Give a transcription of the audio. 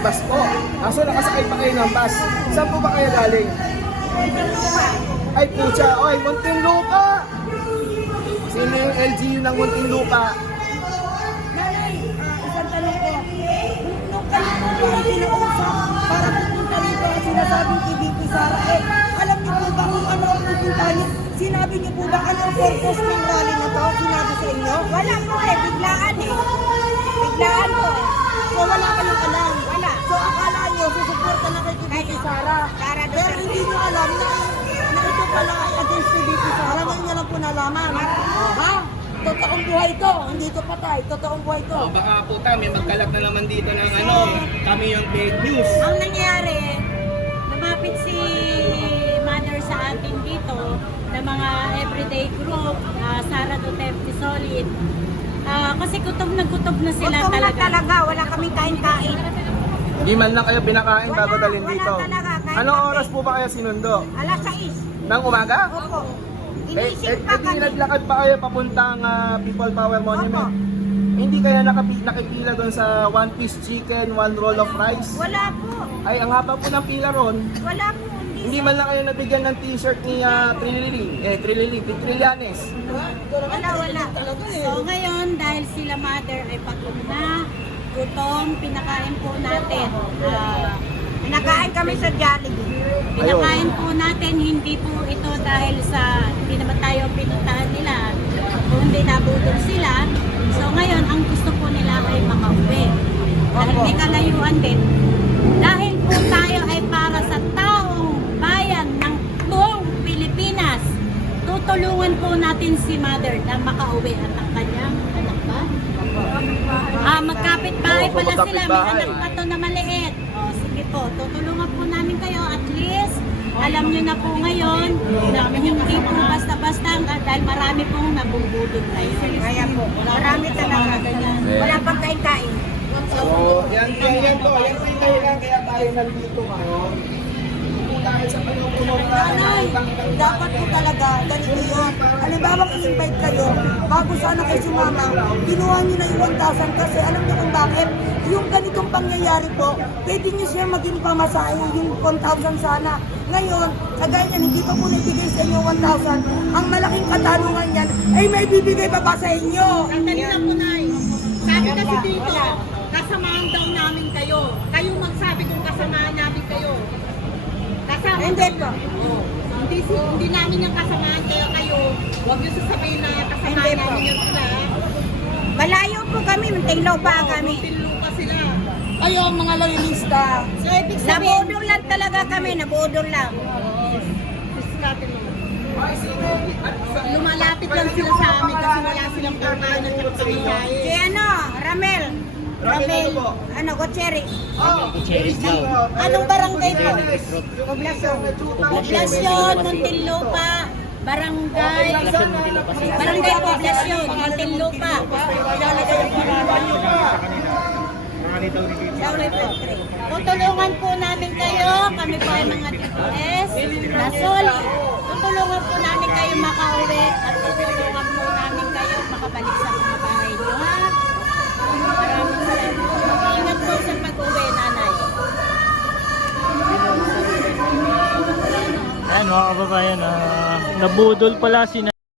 bus po. Kaso nakasakay pa kayo ng bus. Saan po ba kayo galing? Ay, pucha. Oy, Muntinlupa! Sino yung LGU ng Muntinlupa? Nanay, isang tanong ko. Nung kayo po ba ay kinausap para pupunta rito ang sinasabing kay Sara, eh, alam niyo po ba kung ano ang pupunta niyo? Sinabi niyo po ba ano ang purpose ng rally na to? Sinabi sa inyo? Wala po eh, biglaan eh. Biglaan po. So wala kayong alam? Totoong buhay to, hindi to patay. Totoong buhay to. Oh, baka po may magkalat na naman dito ng ano, kami yung fake news. Ang nangyari, lumapit si mother sa atin dito ng mga everyday group, ah, Sara Duterte Solid. Ah, kasi kutob na kutob na sila Gutom na talaga. talaga, wala kaming kain-kain. Hindi man lang kayo pinakain bago Wala, dalhin wala dito. talaga, kahit Anong kape. oras po ba kayo sinundo? Alas 6. Nang umaga? Opo. Eh, eh, Inisip eh, pa di kami. naglakad pa kayo papuntang ah, People Power Monument. Hindi kaya nakapi- nakipila doon sa one piece chicken, one roll of rice? Wala po. Ay, ang haba po ng pila ron. Wala po. Hindi. Hindi man lang kayo nabigyan ng t-shirt ni uh, Trilili, eh, Trilili, Trillanes. Wala, wala. So ngayon, dahil sila mother ay pagod na, gutom, pinakain po natin. Ah, pinakain kami sa Jollibee. Pinakain po natin, hindi po ito dahil sa, hindi naman tayo pinuntahan nila, kundi nabudol sila. So ngayon, ang gusto po nila ay makauwi. Dahil may kalayuan din. Dahil po tayo ay para sa taong bayan ng buong Pilipinas. Tutulungan po natin si mother na makauwi at ang kanyang anak ba? Ah, magkapit bahay pala sila. May anak pa to na maliit. O, sige po. Tutulungan po namin kayo at least alam nyo na po ngayon na hindi po basta-basta dahil marami pong nabubudod ngayon. Kaya po, Marami talaga. Wala pang kain-kain. So, yan, yan, yan to. Yan po yung kaya tayo nandito ngayon. Dahil sa na Nanay, dapat po talaga, ganito yun. Halimbawa invite kayo, bago sana kayo sumama, kinuha nyo na yung 1,000 kasi alam nyo kung bakit. Yung ganitong pangyayari po, pwede nyo siya maging pamasahe yung 1,000 sana. Ngayon, kagaya niyan, hindi pa po naibigay sa inyo 1,000. Ang malaking katanungan niyan, ay may bibigay pa ba sa inyo? Sandali lang po, Nay. Sabi kasi dito, kasamahan daw namin kayo. Kayo magsabi kung kasamahan namin kayo. Kasama Hindi po. Hindi, si, hindi namin yung kasamahan kayo kayo. Huwag niyo sasabihin na kasamahan Hindi po. namin yung sila. Malayo po kami, Muntinlaw pa kami. Tinlupa sila. Kayo ang mga loyalista. So, ibig sabihin, nabudol lang talaga kami, nabudol lang. Diskarte mo. Lumalapit lang sila sa amin kasi wala silang pagkain at saka pamasahe. Si ano, Ramel. Ramel, ano, Gutierrez. Anong barangay po? Poblasyon. Poblasyon, Muntinlupa. Barangay. Barangay Poblasyon, Muntinlupa. Tutulungan po namin kayo. Kami po ay mga DPS na solid. Tutulungan po namin kayo makauwi at tutulungan po namin kayo makabalik sa mga bahay nyo. Ha? Maraming salamat. Ingat po sa pag-uwi, nanay. Ayan mga kababayan, ah, nabudol pala si